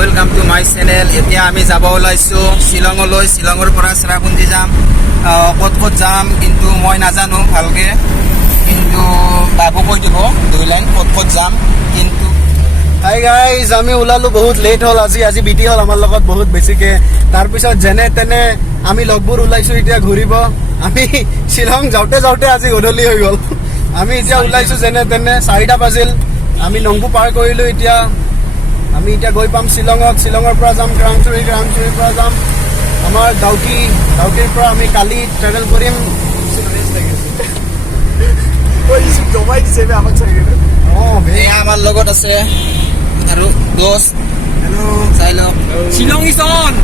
Welcome to my channel. এতিয়া আমি যাব ওলাইছোঁ শ্বিলঙলৈ। শ্বিলঙৰ পৰা চেৰাপুঞ্জী যাম। ক'ত ক'ত যাম কিন্তু মই নাজানো ভালকৈ, কিন্তু বাবু কৈ দিব 2 লাইন ক'ত ক'ত যাম। কিন্তু হাই গাইজ, আমি ওলালো বহুত লেট হ'ল আজি বিটি হ'ল আমাৰ লগত বহুত বেছিকে। তাৰপিছত যেনে তেনে আমি লগবোৰ ওলাইছোঁ এতিয়া ঘূৰিব। আমি শ্বিলং যাওঁতে যাওঁতে আজি গধূলি হৈ গ'ল। আমি এতিয়া ওলাইছোঁ যেনে তেনে 4টা বাজিল। আমি নংপু পাৰ কৰিলোঁ। আমি এতিয়া গৈ পাম শ্বিলঙত। শ্বিলঙৰ পৰা যাম ক্ৰাংচুৰীৰ পৰা যাম আমাৰ ডাউকিৰ পৰা আমি কালি ট্ৰেভেল কৰিম। এয়া আমাৰ লগত আছে আৰু দোষ। হেল্ল' চাই লওক শ্বিলং ইজ অন।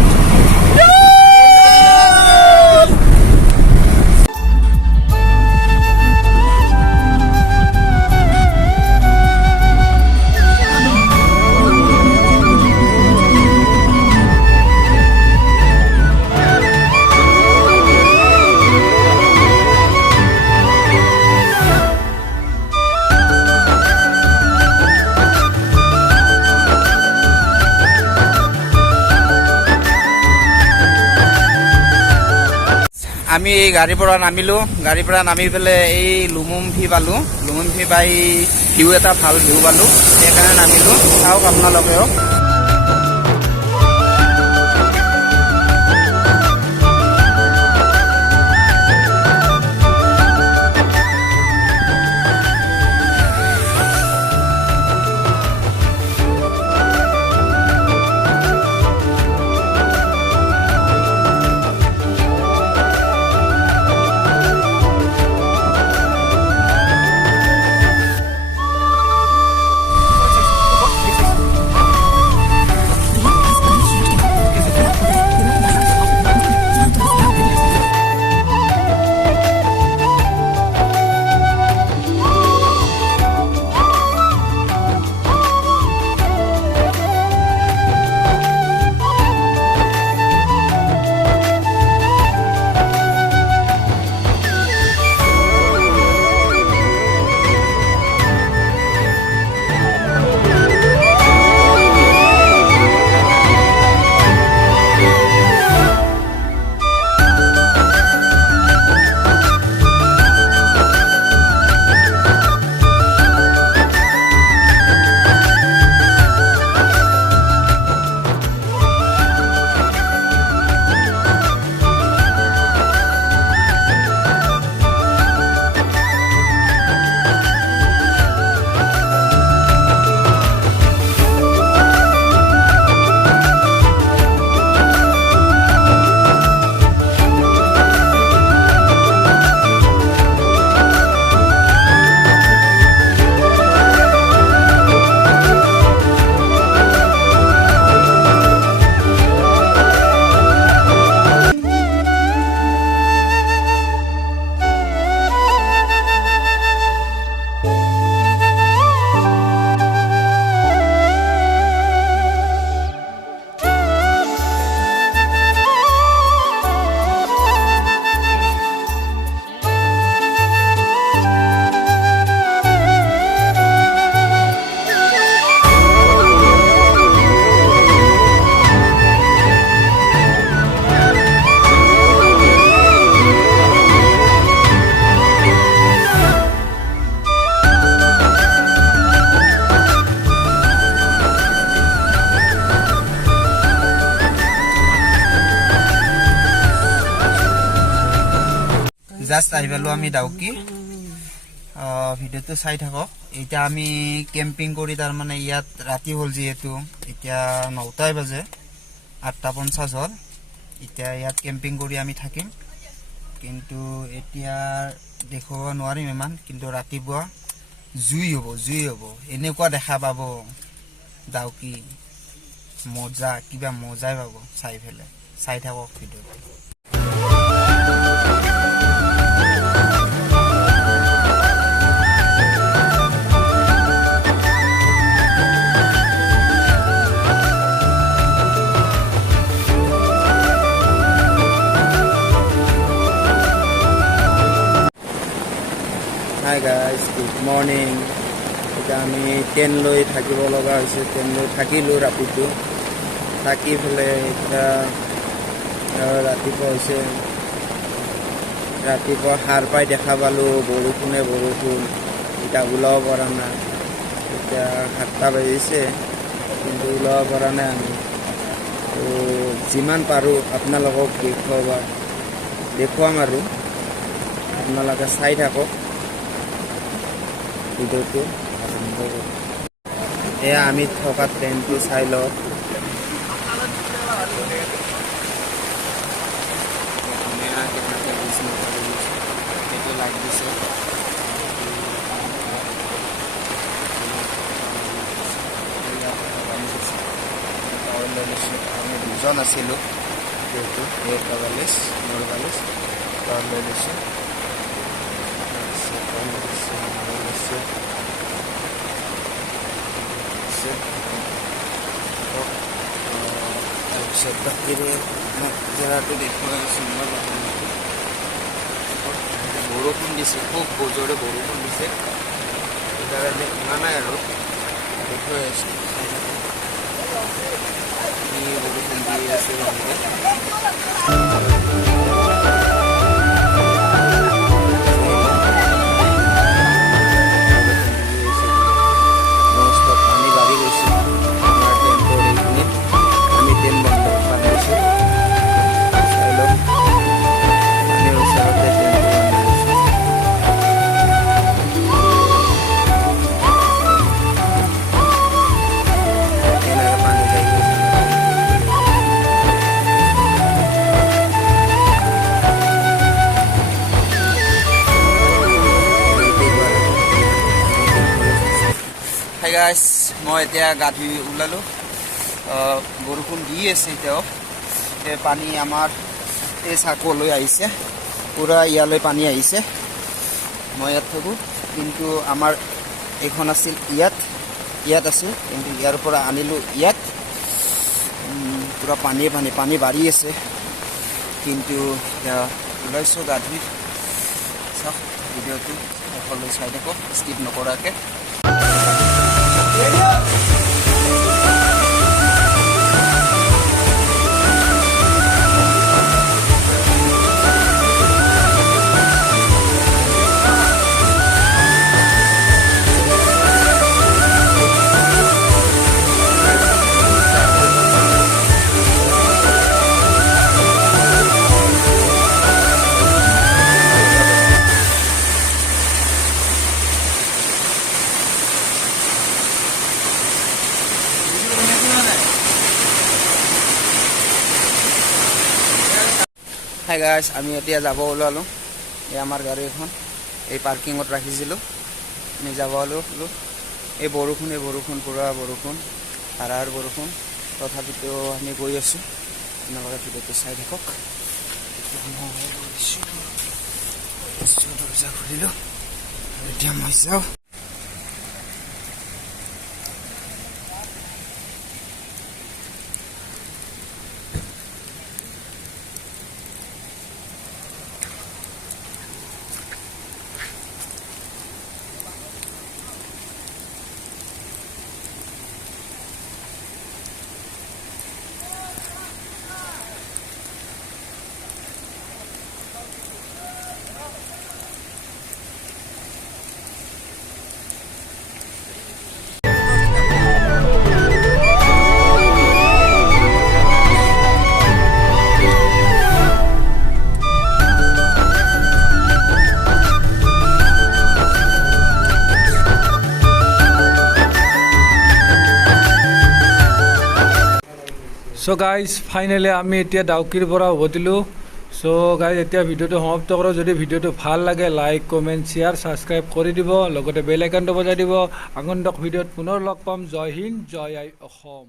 আমি গাড়ীৰ পৰা নামিলোঁ। গাড়ীৰ পৰা নামি পেলাই এই লুমুমফি পালোঁ। লুমুমফি পাই ভিউ এটা ভাল ভিউ পালোঁ, সেইকাৰণে নামিলোঁ। চাওক আপোনালোকেও। জাষ্ট আহি পালোঁ আমি ডাউকি। ভিডিঅ'টো চাই থাকক। এতিয়া আমি কেম্পিং কৰি তাৰমানে ইয়াত ৰাতি হ'ল যিহেতু, এতিয়া 9টাই বাজে, 8:50 হ'ল। এতিয়া ইয়াত কেম্পিং কৰি আমি থাকিম, কিন্তু এতিয়া দেখুৱাব নোৱাৰিম ইমান। কিন্তু ৰাতিপুৱা জুই হ'ব এনেকুৱা দেখা পাব ডাউকি। কিবা মজাই পাব চাই থাকক ভিডিঅ'টো। Hi guys, good morning. এতিয়া আমি টেণ্ট লৈ থাকিব লগা হৈছে। টেণ্ট লৈ থাকিলোঁ ৰাতিটো। থাকি পেলাই এতিয়া ৰাতিপুৱা হৈছে ৰাতিপুৱা সাৰ পাই দেখা পালোঁ বৰষুণ এতিয়া ওলাব পৰা নাই এতিয়া 7টা বাজিছে কিন্তু ওলাব পৰা নাই আমি তো যিমান পাৰোঁ আপোনালোকক দেখুৱাম আৰু আপোনালোকে চাই থাকক ভিডিঅ'টো আৰম্ভ কৰোঁ এয়া আমি থকা ট্ৰেইনটো চাই লওক সেইটো লাগিছে আমি দুজন আছিলোঁ যিহেতু এই ট্ৰেভেলিছ মোৰ ট্ৰেভেলিছ লৈ লৈছোঁ তাৰপিছত বাকীৰে জেগাটো দেখুৱাই সুন্দৰ বৰষুণ দিছে খুব জোৰে বৰষুণ দিছে সেইকাৰণে শুনা নাই আৰু দেখুৱাই আছোঁ বৰষুণ দি আছে পানী বাঢ়ি গৈছে আমাৰ ট্ৰেইনটোৰ এইখিনিত আমি ট্ৰেইন বন্ধ পাইছোঁ চাই লওক পানীৰ ওচৰতে ট্ৰেইনটো বন্ধ গাইছ মই এতিয়া গা ধুই ওলালোঁ বৰষুণ দি আছে এতিয়াও এই পানী আমাৰ এই চাকলৈ আহিছে পূৰা ইয়ালৈ পানী আহিছে মই ইয়াত থাকোঁ কিন্তু আমাৰ এইখন আছিল ইয়াত আছিল কিন্তু ইয়াৰ পৰা আনিলোঁ ইয়াত পূৰা পানী বাঢ়ি আছে কিন্তু এতিয়া ওলাইছোঁ গা ধুই চাওক ভিডিঅ'টো সকলোৱে চাই থাকক স্কিপ নকৰাকৈ হাই গাইছ আমি এতিয়া যাব ওলালোঁ এই আমাৰ গাড়ী এখন এই পাৰ্কিঙত ৰাখিছিলোঁ আমি যাব ওলালোঁ এই বৰষুণ পূৰা বৰষুণ ধাৰাৰ বৰষুণ তথাপিতো আমি গৈ আছোঁ আপোনালোকে ভিডিঅ'টো চাই থাকক দৰ্জা খুলিলোঁ এতিয়া মই যাওঁ সো গাইজ ফাইনেলি আমি এতিয়া ডাউকিৰ পৰা উভতিলোঁ সো গাইজ এতিয়া ভিডিঅ'টো সমাপ্ত কৰোঁ যদি ভিডিঅ'টো ভাল লাগে লাইক কমেণ্ট শ্বেয়াৰ ছাবস্ক্ৰাইব কৰি দিব লগতে বেল আইকনটো বজাই দিব আগন্তুক ভিডিঅ'ত পুনৰ লগ পাম জয় হিন্দ জয় আই অসম।